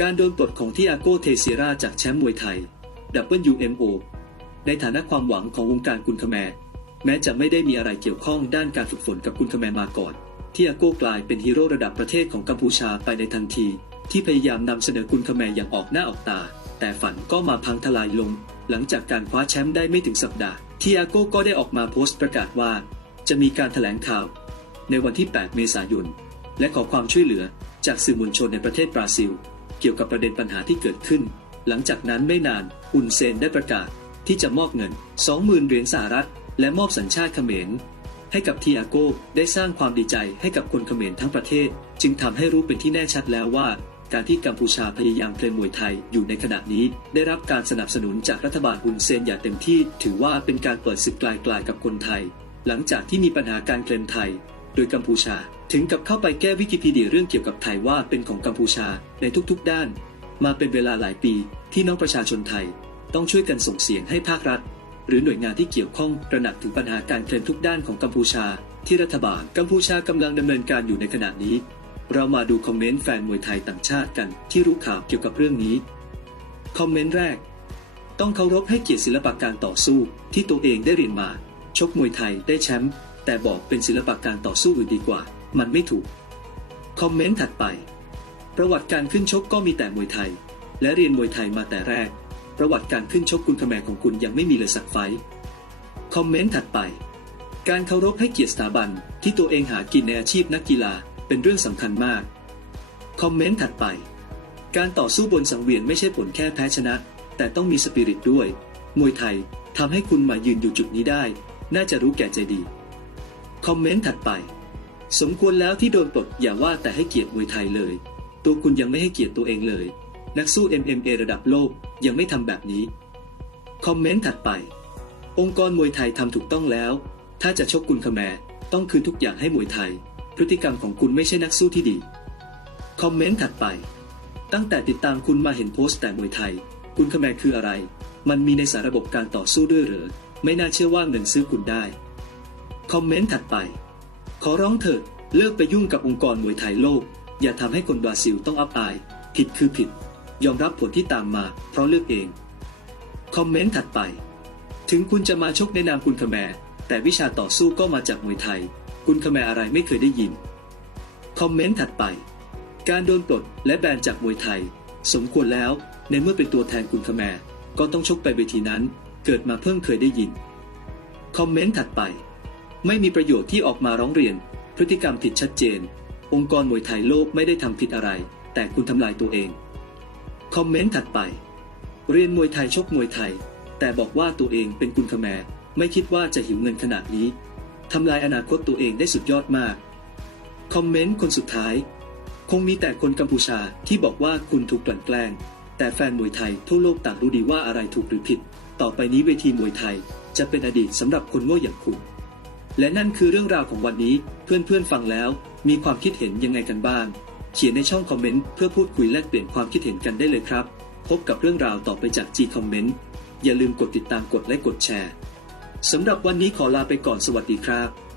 การโดนปลดของทิอาโกเทเซราจากแชมป์มวยไทย WMO ในฐานะความหวังของวงการกุนคแมร์แม้จะไม่ได้มีอะไรเกี่ยวข้องด้านการฝึกฝนกับกุนคแมร์มาก่อนทิอาโกกลายเป็นฮีโร่ระดับประเทศของกัมพูชาไปในทันที ที่พยายามนำเสนอกุนคแมร์อย่างออกหน้าออกตา แต่ฝันก็มาพังทลายลง หลังจากการคว้าแชมป์ได้ไม่ถึงสัปดาห์ทิอาโกก็ได้ออกมาโพสต์ประกาศว่า จะมีการแถลงข่าว ในวันที่ 8 เมษายนและขอความช่วยเหลือจากสื่อมวลชนในประเทศบราซิล เกี่ยวกับประเด็นปัญหาที่เกิดขึ้น หลังจากนั้นไม่นานอุนเซนได้ประกาศ ที่จะมอบเงิน 20,000 เหรียญสหรัฐ และมอบสัญชาติเขมร ให้กับทีอาโก้ได้สร้างความดีใจให้กับคนเขมรทั้งประเทศ จึงทำให้รู้เป็นที่แน่ชัดแล้วว่า การที่กัมพูชาพยายามเทรนมวยไทยอยู่ในขณะนี้ ได้รับการสนับสนุนจากรัฐบาลอุนเซนอย่างเต็มที่ ถือว่าเป็นการเปิดศึกไกลๆกับคนไทย หลังจากที่มีปัญหาการเคลมไทย โดยกัมพูชา ถึงกับเข้าไปแก้วิกิพีเดียเรื่องเกี่ยวกับไทยว่าเป็นของกัมพูชาในทุกๆ ด้าน มาเป็นเวลาหลายปีที่น้องประชาชนไทย ต้องช่วยกันส่งเสียงให้ภาครัฐ หรือหน่วยงานที่เกี่ยวข้องตระหนักถึงปัญหาการเคลมทุกด้านของกัมพูชา ที่รัฐบาลกัมพูชากำลังดำเนินการอยู่ในขณะนี้ เรามาดูคอมเมนต์แฟนมวยไทยต่างชาติกันที่รู้ข่าวเกี่ยวกับเรื่องนี้คอมเมนต์แรก ต้องเคารพให้เกียรติศิลปะการต่อสู้ที่ตัวเองได้เรียนมา ชกมวยไทยได้แชมป์ แต่บอกเป็นศิลปะการต่อสู้อื่นดีกว่า มันไม่ถูก คอมเมนต์ถัดไป ประวัติการขึ้นชกก็มีแต่มวยไทย และเรียนมวยไทยมาแต่แรก ประวัติการขึ้นชกคุณขแมรของคุณยังไม่มีเลยสักไฟคอมเมนต์ถัดไป การเคารพให้เกียรติสถาบันที่ตัวเองหากินในอาชีพนักกีฬาเป็นเรื่องสำคัญมาก คอมเมนต์ถัดไป การต่อสู้บนสังเวียนไม่ใช่ผลแค่แพ้ชนะ แต่ต้องมีสปิริตด้วย มวยไทยทำให้คุณมายืนอยู่จุดนี้ได้ น่าจะรู้แก่ใจดี คอมเมนต์ถัดไป สมควรแล้วที่โดนปลดอย่าว่าแต่ให้เกียรติมวยไทยเลย ตัวคุณยังไม่ให้เกียรติตัวเองเลย นักสู้ MMA ระดับโลกยังไม่ทำแบบนี้ คอมเมนต์ถัดไป องค์กรมวยไทยทำถูกต้องแล้ว ถ้าจะชกกุนขแมต้องคืนทุกอย่างให้มวยไทย พฤติกรรมของคุณไม่ใช่นักสู้ที่ดี คอมเมนต์ถัดไป ตั้งแต่ติดตามคุณมาเห็นโพสต์แต่มวยไทย คุณขแมคืออะไร มันมีในสารระบบการต่อสู้ด้วยหรือไม่น่าเชื่อว่าเงินซื้อคุณได้ คอมเมนต์ถัดไป ขอร้องเถิดเลิกไปยุ่งกับองค์กรมวยไทยโลก อย่าทำให้คนบราซิลต้องอับอาย ผิดคือผิด ยอมรับผลที่ตามมา เพราะเลือกเอง คอมเมนต์ถัดไป ถึงคุณจะมาชกในนามคุณขแมแต่วิชาต่อสู้ก็มาจากมวยไทย คุณขแมอะไรไม่เคยได้ยิน คอมเมนต์ถัดไป การโดนปลดและแบนจากมวยไทย สมควรแล้วในเมื่อเป็นตัวแทนคุณขแมก็ต้องชกไปเวทีนั้น เกิดมาเพิ่งเคยได้ยิน คอมเมนต์ถัดไป ไม่มีประโยชน์ที่ออกมาร้องเรียน พฤติกรรมผิดชัดเจน องค์กรมวยไทยโลกไม่ได้ทำผิดอะไร แต่คุณทำลายตัวเอง คอมเมนต์ถัดไป เรียนมวยไทยชกมวยไทย แต่บอกว่าตัวเองเป็นกุนขแมไม่คิดว่าจะหิวเงินขนาดนี้ทำลายอนาคตตัวเองได้สุดยอดมาก คอมเมนต์คนสุดท้าย คงมีแต่คนกัมพูชาที่บอกว่าคุณถูกกลั่นแกล้ง แต่แฟนมวยไทยทั่วโลกต่างรู้ดีว่าอะไรถูกหรือผิด ต่อไปนี้เวทีมวยไทย จะเป็นอดีตสำหรับคนโง่อย่างคุณ และนั่นคือเรื่องราวของวันนี้ เพื่อนๆฟังแล้ว มีความคิดเห็นยังไงกันบ้าง เขียนในช่องคอมเมนต์เพื่อพูดคุยแลกเปลี่ยนความคิดเห็นกันได้เลยครับ พบกับเรื่องราวต่อไปจาก G Comment อย่าลืมกดติดตามกดไลค์กดแชร์สำหรับวันนี้ขอลาไปก่อนสวัสดีครับ